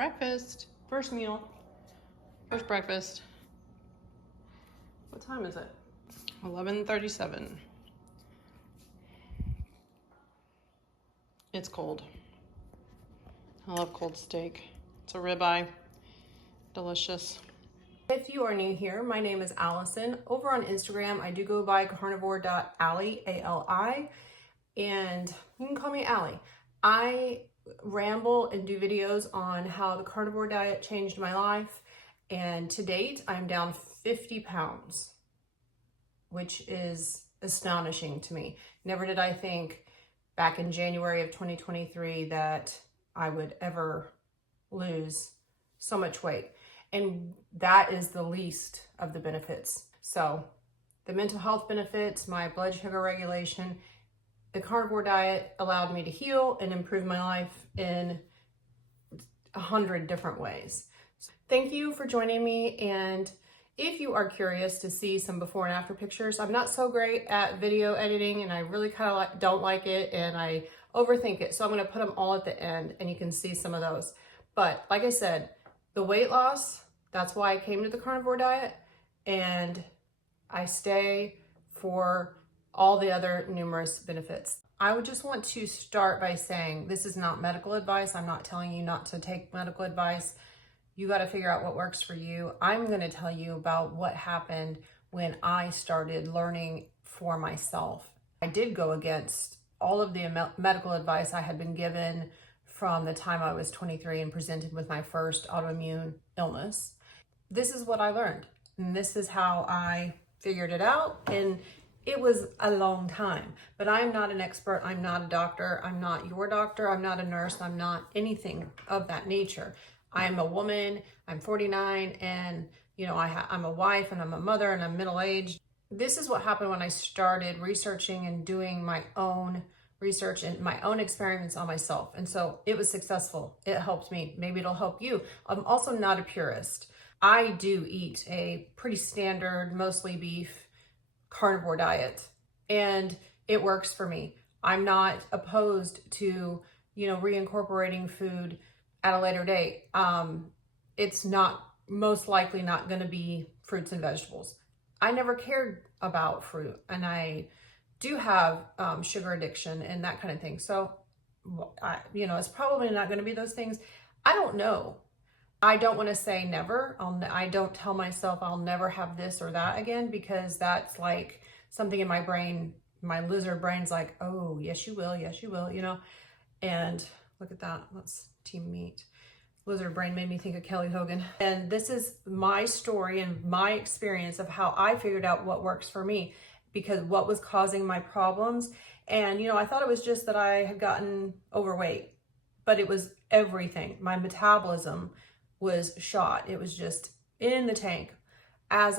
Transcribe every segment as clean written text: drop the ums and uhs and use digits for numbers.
Breakfast. First meal. First breakfast. What time is it? 11:37. It's cold. I love cold steak. It's a ribeye. Delicious. If you are new here, my name is Allison. Over on Instagram, I do go by carnivore.ali, A-L-I, and you can call me Allie. I ramble and do videos on how the carnivore diet changed my life, and to date, I'm down 50 pounds, which is astonishing to me. Never did I think back in January of 2023 that I would ever lose so much weight. And that is the least of the benefits. So the mental health benefits, my blood sugar regulation, the carnivore diet allowed me to heal and improve my life in 100 different ways. So thank you for joining me. And if you are curious to see some before and after pictures, I'm not so great at video editing and I really kind of don't like it and I overthink it. So I'm going to put them all at the end and you can see some of those. But like I said, the weight loss, that's why I came to the carnivore diet, and I stay for all the other numerous benefits. I would just want to start by saying this is not medical advice. I'm not telling you not to take medical advice. You got to figure out what works for you. I'm going to tell you about what happened when I started learning for myself. I did go against all of the medical advice I had been given from the time I was 23 and presented with my first autoimmune illness. This is what I learned, and this is how I figured it out, and it was a long time. But I'm not an expert, I'm not a doctor, I'm not your doctor, I'm not a nurse, I'm not anything of that nature. I'm a woman, I'm 49, and I'm a wife, and I'm a mother, and I'm middle-aged. This is what happened when I started researching and doing my own research and my own experiments on myself. And so it was successful. It helped me. Maybe it'll help you. I'm also not a purist. I do eat a pretty standard, mostly beef, carnivore diet, and it works for me. I'm not opposed to, reincorporating food at a later date. It's not most likely not going to be fruits and vegetables. I never cared about fruit, and I do have sugar addiction and that kind of thing. So, it's probably not going to be those things. I don't know. I don't want to say never. I don't tell myself I'll never have this or that again, because that's like something in my brain, my lizard brain's like, oh, yes, you will. Yes, you will, And look at that. That's team meat. Lizard brain made me think of Kelly Hogan. And this is my story and my experience of how I figured out what works for me, because what was causing my problems. And, I thought it was just that I had gotten overweight, but it was everything. My metabolism was shot. It was just in the tank. As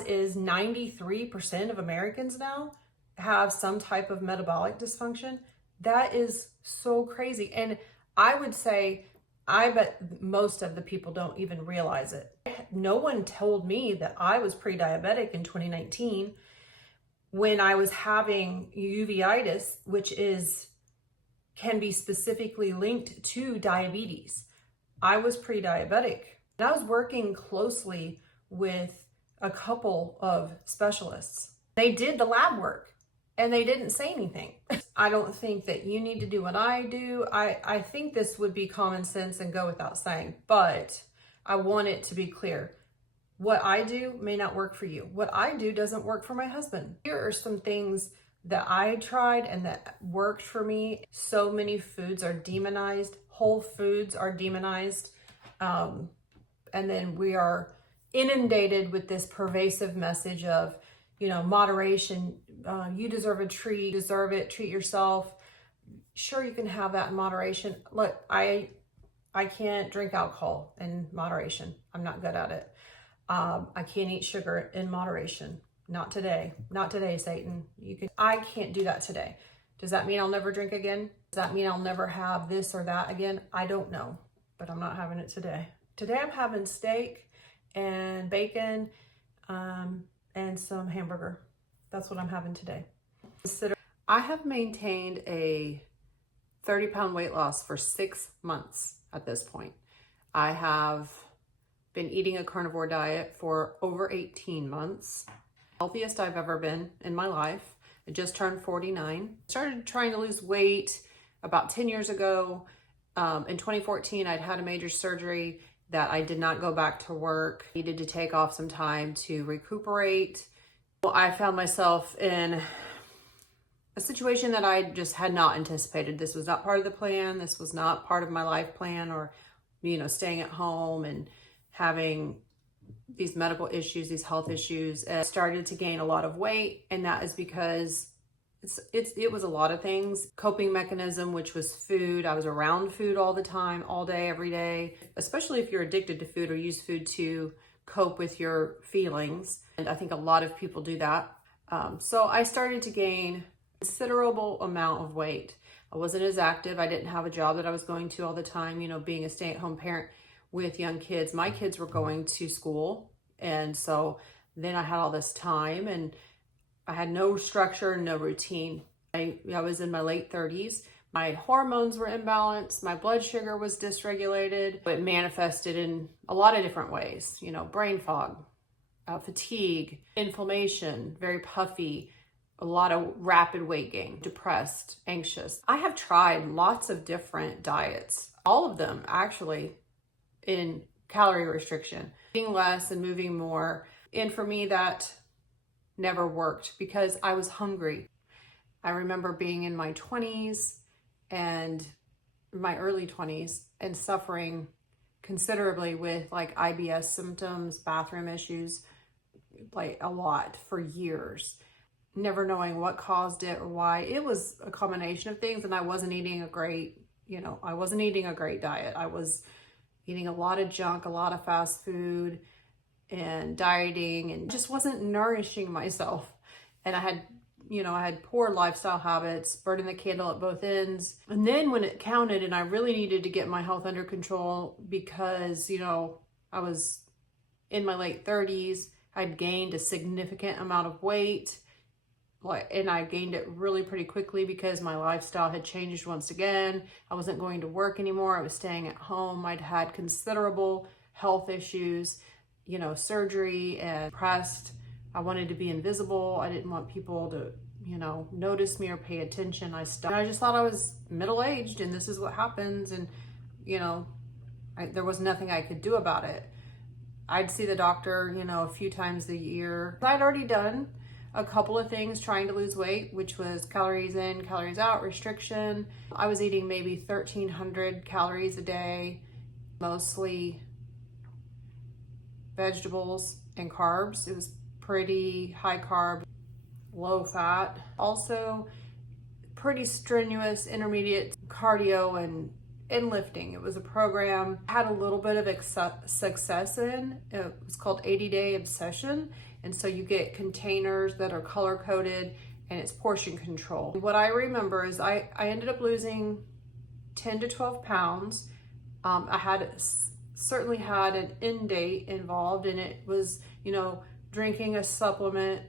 is 93% of Americans now have some type of metabolic dysfunction. That is so crazy. And I would say, I bet most of the people don't even realize it. No one told me that I was pre-diabetic in 2019 when I was having uveitis, which can be specifically linked to diabetes. I was pre-diabetic, and I was working closely with a couple of specialists. They did the lab work and they didn't say anything. I don't think that you need to do what I do. I think this would be common sense and go without saying, but I want it to be clear. What I do may not work for you. What I do doesn't work for my husband. Here are some things that I tried and that worked for me. So many foods are demonized. Whole foods are demonized. And then we are inundated with this pervasive message of, moderation. You deserve a treat, deserve it, treat yourself. Sure, you can have that in moderation. Look, I can't drink alcohol in moderation. I'm not good at it. I can't eat sugar in moderation. Not today. Not today, Satan. I can't do that today. Does that mean I'll never drink again? Does that mean I'll never have this or that again? I don't know, but I'm not having it today. Today I'm having steak and bacon and some hamburger. That's what I'm having today. I have maintained a 30-pound weight loss for 6 months at this point. I have been eating a carnivore diet for over 18 months. Healthiest I've ever been in my life. I just turned 49. Started trying to lose weight about 10 years ago. In 2014, I'd had a major surgery that I did not go back to work. Needed to take off some time to recuperate. Well, I found myself in a situation that I just had not anticipated. This was not part of the plan. This was not part of my life plan, or, staying at home and having these medical issues, these health issues. And I started to gain a lot of weight, and that is because it was a lot of things. Coping mechanism, which was food. I was around food all the time, all day, every day, especially if you're addicted to food or use food to cope with your feelings. And I think a lot of people do that. So I started to gain a considerable amount of weight. I wasn't as active. I didn't have a job that I was going to all the time, being a stay-at-home parent with young kids. My kids were going to school. And so then I had all this time, and I had no structure, no routine. I was in my late 30s. My hormones were imbalanced. My blood sugar was dysregulated. It manifested in a lot of different ways, brain fog, fatigue, inflammation, very puffy, a lot of rapid weight gain, depressed, anxious. I have tried lots of different diets, all of them actually in calorie restriction, eating less and moving more. And for me, that never worked because I was hungry. I remember being in my 20s and my early 20s and suffering considerably with like IBS symptoms, bathroom issues, like a lot for years, never knowing what caused it or why. It was a combination of things, and I wasn't eating a great, I wasn't eating a great diet. I was eating a lot of junk, a lot of fast food, and dieting, and just wasn't nourishing myself. And I had poor lifestyle habits, burning the candle at both ends. And then when it counted and I really needed to get my health under control because, I was in my late 30s, I'd gained a significant amount of weight, and I gained it really pretty quickly because my lifestyle had changed once again. I wasn't going to work anymore. I was staying at home. I'd had considerable health issues, surgery, and depressed. I wanted to be invisible. I didn't want people to, notice me or pay attention. I just thought I was middle-aged and this is what happens. And, there was nothing I could do about it. I'd see the doctor, a few times a year. I'd already done a couple of things trying to lose weight, which was calories in, calories out restriction. I was eating maybe 1,300 calories a day, mostly vegetables and carbs. It was pretty high carb, low fat. Also pretty strenuous intermediate cardio and lifting. It was a program I had a little bit of success in. It was called 80-Day Obsession. And so you get containers that are color coded, and it's portion control. What I remember is I ended up losing 10 to 12 pounds. I certainly had an end date involved, and it was, drinking a supplement,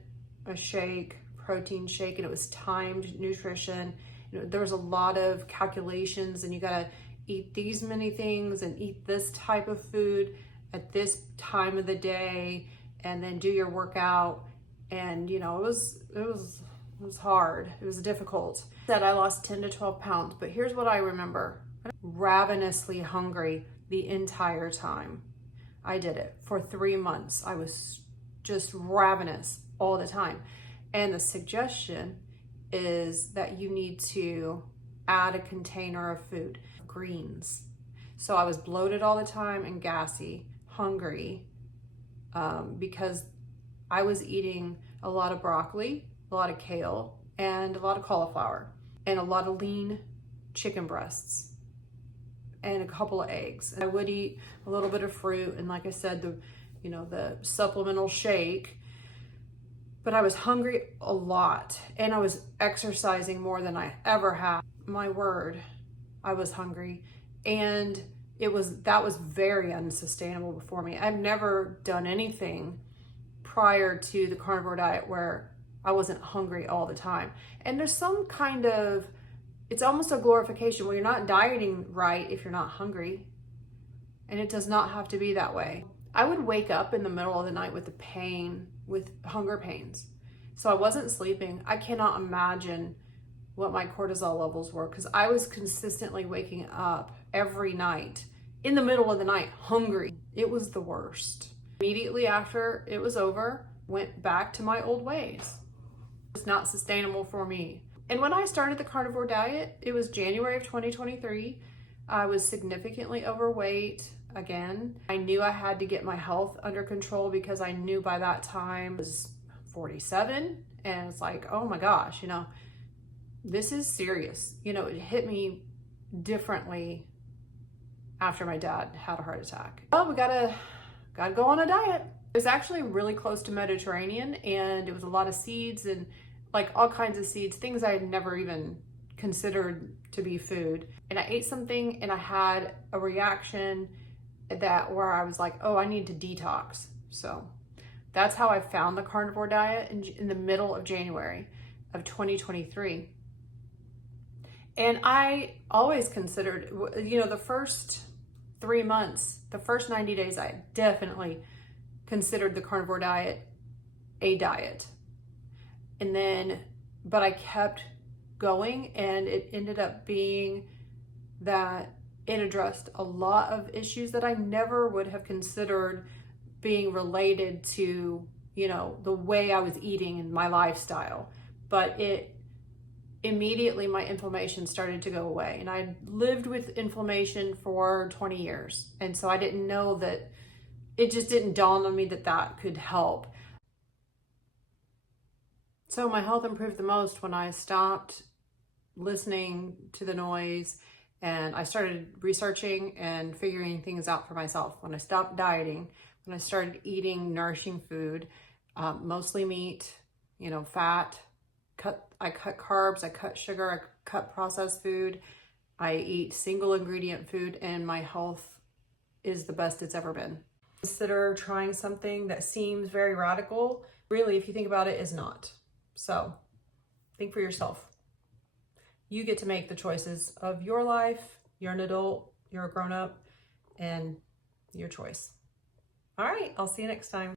a shake, protein shake, and it was timed nutrition. There was a lot of calculations, and you gotta eat these many things and eat this type of food at this time of the day, and then do your workout. And it was hard. It was difficult. That I lost 10 to 12 pounds, but here's what I remember: ravenously hungry the entire time. I did it for 3 months. I was just ravenous all the time. And the suggestion is that you need to add a container of food, greens. So I was bloated all the time and gassy, hungry, because I was eating a lot of broccoli, a lot of kale, and a lot of cauliflower, and a lot of lean chicken breasts, and a couple of eggs. And I would eat a little bit of fruit, and like I said, the supplemental shake. But I was hungry a lot, and I was exercising more than I ever had. My word, I was hungry, and that was very unsustainable for me. I've never done anything prior to the carnivore diet where I wasn't hungry all the time. And there's some kind of, it's almost a glorification. Well, you're not dieting right if you're not hungry. And it does not have to be that way. I would wake up in the middle of the night with the pain, with hunger pains. So I wasn't sleeping. I cannot imagine what my cortisol levels were, because I was consistently waking up every night in the middle of the night hungry. It was the worst. Immediately after it was over, went back to my old ways. It's not sustainable for me. And when I started the carnivore diet, it was January of 2023. I was significantly overweight again. I knew I had to get my health under control, because I knew by that time I was 47, and it's like, oh my gosh, you know, this is serious. You know, it hit me differently after my dad had a heart attack. Oh, we gotta go on a diet. It was actually really close to Mediterranean, and it was a lot of seeds and like all kinds of seeds, things I had never even considered to be food. And I ate something and I had a reaction where I was like, oh, I need to detox. So that's how I found the carnivore diet in the middle of January of 2023. And I always considered, you know, the first 3 months, the first 90 days, I definitely considered the carnivore diet a diet. And then, but I kept going, and it ended up being that it addressed a lot of issues that I never would have considered being related to, you know, the way I was eating and my lifestyle. But it immediately, my inflammation started to go away, and I lived with inflammation for 20 years. And so I didn't know that, it just didn't dawn on me that that could help. So my health improved the most when I stopped listening to the noise, and I started researching and figuring things out for myself. When I stopped dieting, when I started eating nourishing food, mostly meat, you know, fat, I cut carbs, I cut sugar, I cut processed food, I eat single ingredient food, and my health is the best it's ever been. Consider trying something that seems very radical. Really, if you think about it, is not. So think for yourself. You get to make the choices of your life. You're an adult, you're a grown up, and your choice. All right, I'll see you next time.